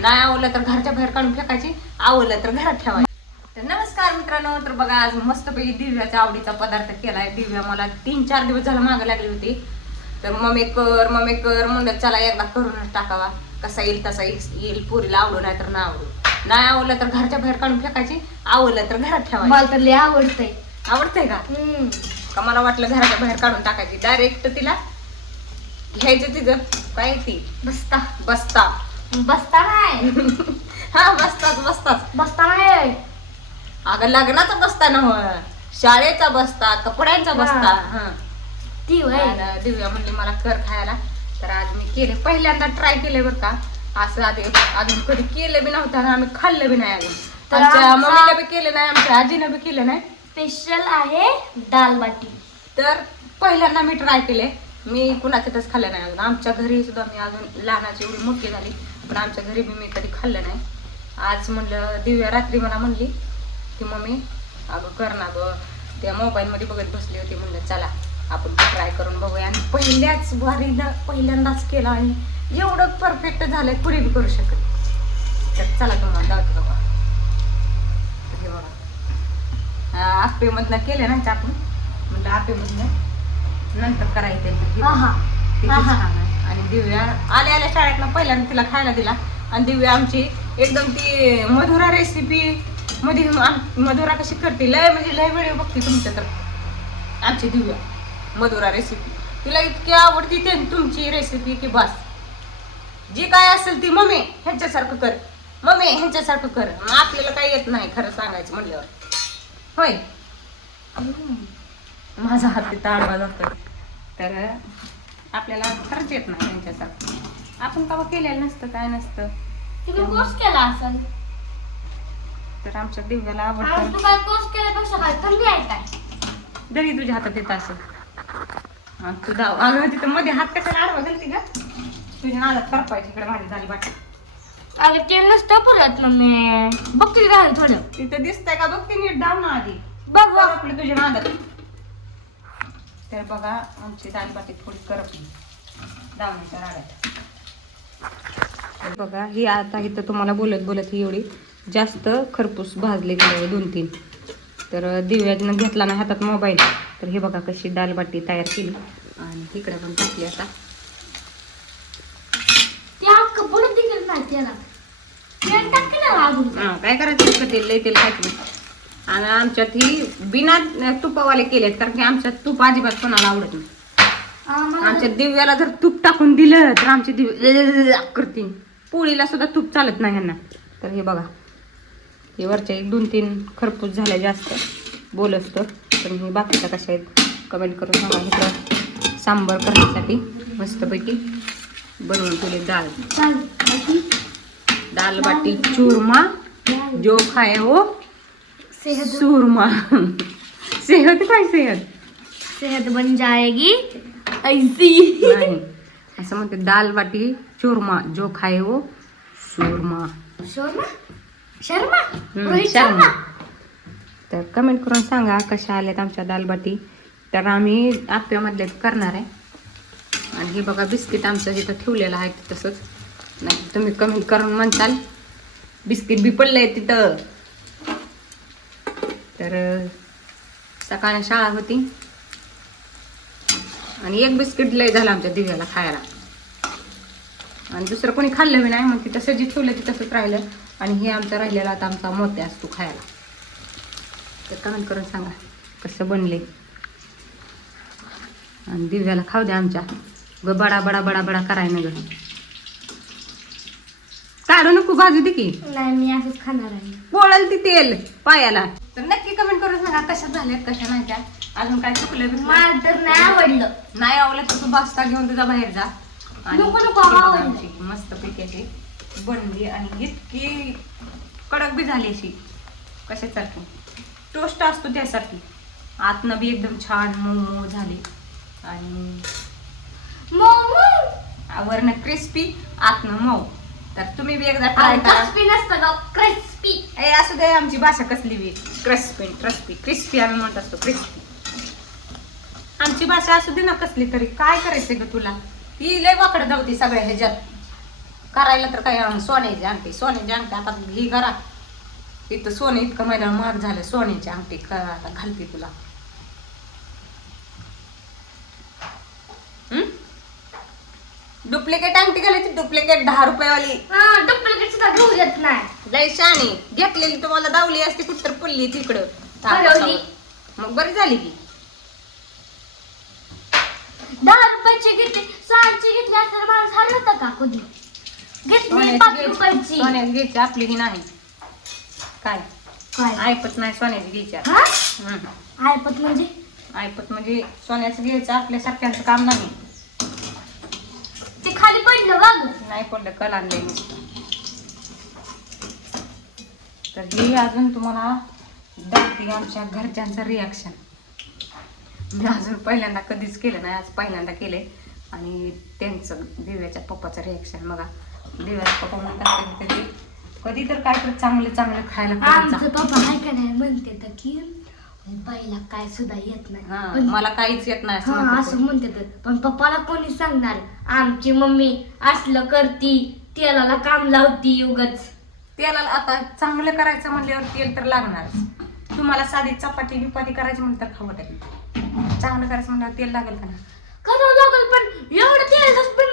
नाही आवडलं तर घरच्या बाहेर काढून फेकायची, आवडलं तर घरात ठेवायची. तर नमस्कार मित्रांनो, तर बघा आज मस्तपैकी दिव्याच्या आवडीचा पदार्थ केलाय. दिव्या मला 3-4 दिवस झालं मागं लागली होती, तर मम्मी कर म्हणलं चला एकदा करूनच टाकावा, कसा येईल तसा येईल, पुरीला आवडू नाही तर ना आवडू. नाही आवडलं तर घरच्या बाहेर काढून फेकायची, आवडलं तर घरात ठेवायची. मला तर लय आवडतंय. आवडतंय का मला वाटलं घराच्या बाहेर काढून टाकायची, डायरेक्ट तिला घ्यायचं तिचं काय ती बस्ता बस्ता नाही हा बस्ता नाही. अगं लग्नाचा बसता ना, शाळेचा बसता, कपड्यांचा बसता. ती होय. दिव्या म्हणली मला कर खायला, तर आज मी केले, पहिल्यांदा ट्राय केले बरं का. असं आधी अजून कधी केलं बी नव्हतं आणि आम्ही खाल्लं बी नाही अजून. तर आमच्या मम्मीला बी केलं नाही, आमच्या आजीनं बी केलं नाही. स्पेशल आहे दाल बाटी. तर पहिल्यांदा मी ट्राय केले, मी कुणाच्यातच खाल्लं नाही अजून. आमच्या घरी सुद्धा मी अजून लहानाची एवढी मोठी झाली, पण आमच्या घरी बी मी कधी खाल्लं नाही. आज म्हणलं दिव्या रात्री मला म्हणली की मम्मी अगं कर ना गं, त्या मोबाईलमध्ये बघत बसली होती, म्हणलं चला आपण ट्राय करून बघूया. आणि पहिल्यांदाच केलं आणि एवढं परफेक्ट झालंय, कुणी बी करू शकत. तर चला तुम्हाला दाखवते बघा. हे बघा आप्पेमधनं केलं ना आपण, म्हणलं आप्पेमधनं नंतर करायचं. आणि दिव्या आल्या शाळेतनं पहिल्यांदा तिला खायला दिला. आणि दिव्या आमची एकदम ती मधुरा रेसिपी मध्ये मधुरा कशी करते, लय म्हणजे लय व्हिडिओ बघते तुमच्या. तर आमची दिव्या मधुरा रेसिपी तिला इतकी आवडती ते तुमची रेसिपी की बस, जी काय असेल ती मम्मी ह्यांच्यासारखं कर, मम्मी ह्यांच्यासारखं कर. मग आपल्याला काही येत नाही खरं सांगायचं म्हणल्यावर, होय. माझा हात तिथं आडवा जातो, तर आपल्याला खरंच येत नाही त्यांच्यासारखं. आपण का केलेलं नसतं, काय नसतं. तुम्ही कोर्स केला असेल तर आमच्या दिव्याला आणि आवडतं. तू काय कोर्स केल्यापेक्षा काय कमी आहे काय जरी तुझ्या हातात येत असेल तू जाऊ. अगं तिथं मध्ये हात कशाला आडवा घालते का, तुझ्या नादात करपायची. इकडे माझी झाली बाटी. अगं ते नसतं परत मम्मी बघते काय थोडं तिथं दिसतंय का बघ, ते नीट डाव ना आधी बघ आपलं तुझ्या नादात. तर बघा आमची दाल बाटी थोडी करपली दावणीच्या राड्यात. बघा ही आता इथं तुम्हाला बोलत बोलत ही एवढी जास्त खरपूस भाजले गेले 2-3. तर दिव्यानं घेतला ना हातात मोबाईल, तर हे बघा कशी दाल बाटी तयार केली. आणि इकडे पण टाकली आता. काय करायचं तेल लय तेल खायचं. आणि आमच्यात ही बिना तुपावाले केलेत, कारण की आमच्यात तूप अजिबात कोणाला आवडत नाही. आमच्या दिव्याला जर तूप टाकून दिलं तर आमची दिव्या करते. पोळीला सुद्धा तूप चालत नाही ह्यांना. तर हे बघा हे वरच्या 1-2-3 खरपूस झाल्या जास्त बोल असतं. पण हे बाकीच्या कशा आहेत कमेंट करून सांगा. इकडं सांबर करण्यासाठी मस्तपैकी बनवून ठेवले दाल बाटी चूरमा, जो खाए वो सूरमा. सेहत काय सेहत बन जाएगी ऐसी नाही, असं म्हणते दाल बाटी चूरमा, जो खाए वो सूरमा. शर्मा. तर कमेंट करून सांगा कशा आल्यात आमच्या दाल बाटी. तर आम्ही आप्यामधले करणार आहे. आणि हे बघा बिस्किट आमचं इथं ठेवलेलं आहे तसंच. नाही तुम्ही कमेंट करून म्हणताल बिस्किट बी पडलंय तिथं. तर सकाळी शाळा होती आणि एक बिस्किट लय झालं आमच्या दिव्याला खायला. आणि दुसरं कोणी खाल्लं बी नाही, मग ती तसं जे ठेवलं ते तसंच राहिलं. आणि हे आमचा राहिलेला आता आमचा मोत्या असतो खायला. तर कमेंट करून सांगा कसं बनले. आणि दिव्याला खाऊ द्या आमच्या. ग बडा बडा बडा बडा कराय ना ग, काढू नको बाजू दे की. नाही मी असंच खाणार आहे. पोळल ती तेल पायाला. तर नक्की कमेंट करून सांगा कशा झाल्यात कशा नाही त्या. अजून काय चुकलं बी मला तर नाही आवडलं. नाही आवडलं तर तू बास्ता घेऊन तुझा बाहेर जा. नको आमची मस्त पैकी अशी बनली आणि इतकी कडक बी झाली अशी कशासारखी टोस्ट असतो त्यासाठी. आतनं बी एकदम छान मऊ झाली आणि वरनं क्रिस्पी आतनं मऊ. तर तुम्ही बी एकदा ट्राय करा. क्रिस्पी असू दे आमची भाषा कसली बी क्रिस्पी आम्ही म्हणत असतो क्रिस्पी. आमची भाषा असू दे ना कसली तरी. काय करायचंय ग तुला, ती लय वाकडं धावती सगळ्या ह्याच्यात. करायला तर काय सोन्याची अंगठी आता ही करा. इथं सोनं इतकं मैदान महाग झालं, सोन्याची अंगठी आता घालते तुला. डुप्लिकेट अंगठी घालायची, डुप्लिकेट 10 रुपयावाली. डुप्लिकेट सुद्धा घेऊ देत नाही. लय शाणी घेतलेली तुम्हाला दावली असती कुठतर पडली तिकडं हरवली. मग बरी झाली की. 10 रुपयाची घेतली, 6ची घेतली असं माणूस हरवता का कधी? घेतली 5 रुपयाची. सोन्याची घ्यायची आपली ही नाही काय काय ऐपत नाही सोन्याची घ्यायची. हा ऐपत म्हणजे ऐपत म्हणजे सोन्याचं घ्यायचं आपल्यासारख्यांचं काम नाही. ते खाली पडलं बघ. नाही पडलं कल आणलंय मी. तर हे अजून तुम्हाला दाखवते आमच्या घरच्यांचं रिॲक्शन. मी अजून पहिल्यांदा कधीच केलं नाही, आज पहिल्यांदा केलंय. आणि त्यांचं दिव्याच्या पप्पाचं रिॲक्शन बघा. दिव्याच्या पप्पा म्हणतात कधी कधी तर काय तर चांगलं चांगलं खायला आमचं खायचं. पप्पा काय का नाही म्हणते तर की पहिला काय सुद्धा येत नाही. हा पण मला काहीच येत नाही असं हा म्हणतात असं ते. म्हणते तर. पण पप्पाला कोणी सांगणार? आमची मम्मी असलं करती, तेलाला काम लावती उगच. तेलाला आता चांगलं करायचं म्हणल्यावर तेल तर लागणारच. तुम्हाला साधी चपाती बिपाती करायची म्हणलं तर खाऊ वाटेल. चांगलं करायचं म्हणल्यावर तेल लागेल का नाही? करावं लागल पण एवढं तेल सगळं